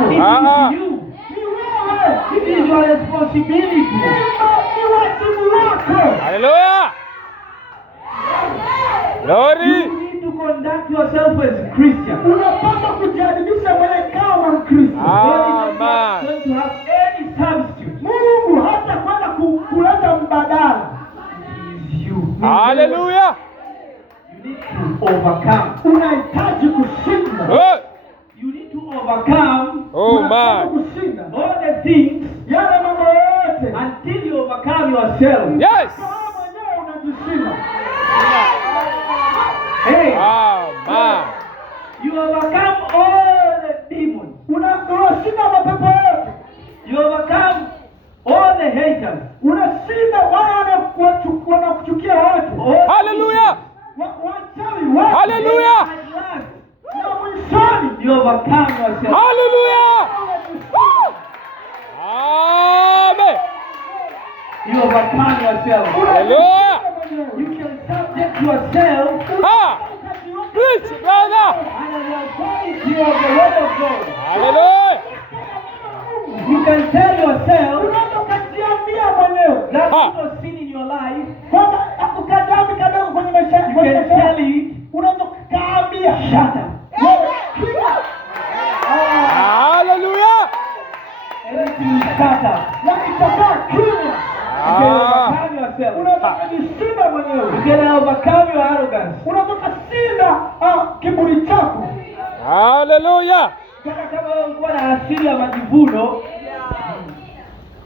wako. It is you. Ni wewe. It is your responsibility. Ni wajibu wako. Hallelujah. Glory. You need to conduct yourself as a Christian. Unapaswa kujiadibisha mwenyewe kama Mkristo. God is not going to have any substitute. Mungu hata kwenda kuleta mbadala. It is you. Hallelujah. You need to overcome. Unahitaji kushinda. You need to overcome. Oh man. Kushinda all the things. Yale mambo yote. Until you overcome yourself. Yes. Kama mwenyewe unajishinda. Hey. Oh man. You overcome all the demons. Unashinda mapepo yote. You overcome all the haters. Unashinda wale wanakuchukia watu. Hallelujah. Wachawi watu. Hallelujah. Na mwishoni you overcome yourself. Hallelujah. Amen. You overcome yourself. Hallelujah. You can subject yourself. Preach, brother. And the authority of the word of God. Hallelujah. You can tell yourself that you don't sin in your life. You can tell it. Shut up. Hallelujah. Everything is shut up. You can overcome yourself. You can overcome your arrogance. Hallelujah. Kama wewe ulikuwa na asili ya majivuno,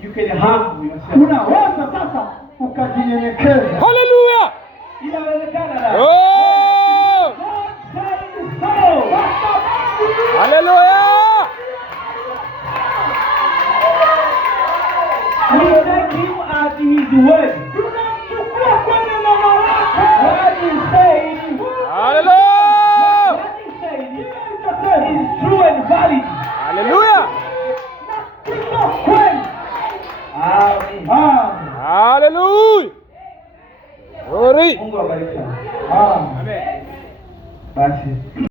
you can humble yourself. Unaweza sasa ukajinyenyekeza. Hallelujah. Inawezekana na. Oh. Hallelujah. We take him at his word. Tunamchukua kwenye neno lake. What he said. Hallelujah. What he said is true and valid. Hallelujah. Amen. Hallelujah. Glory. Mungu awabariki. Amen. Basi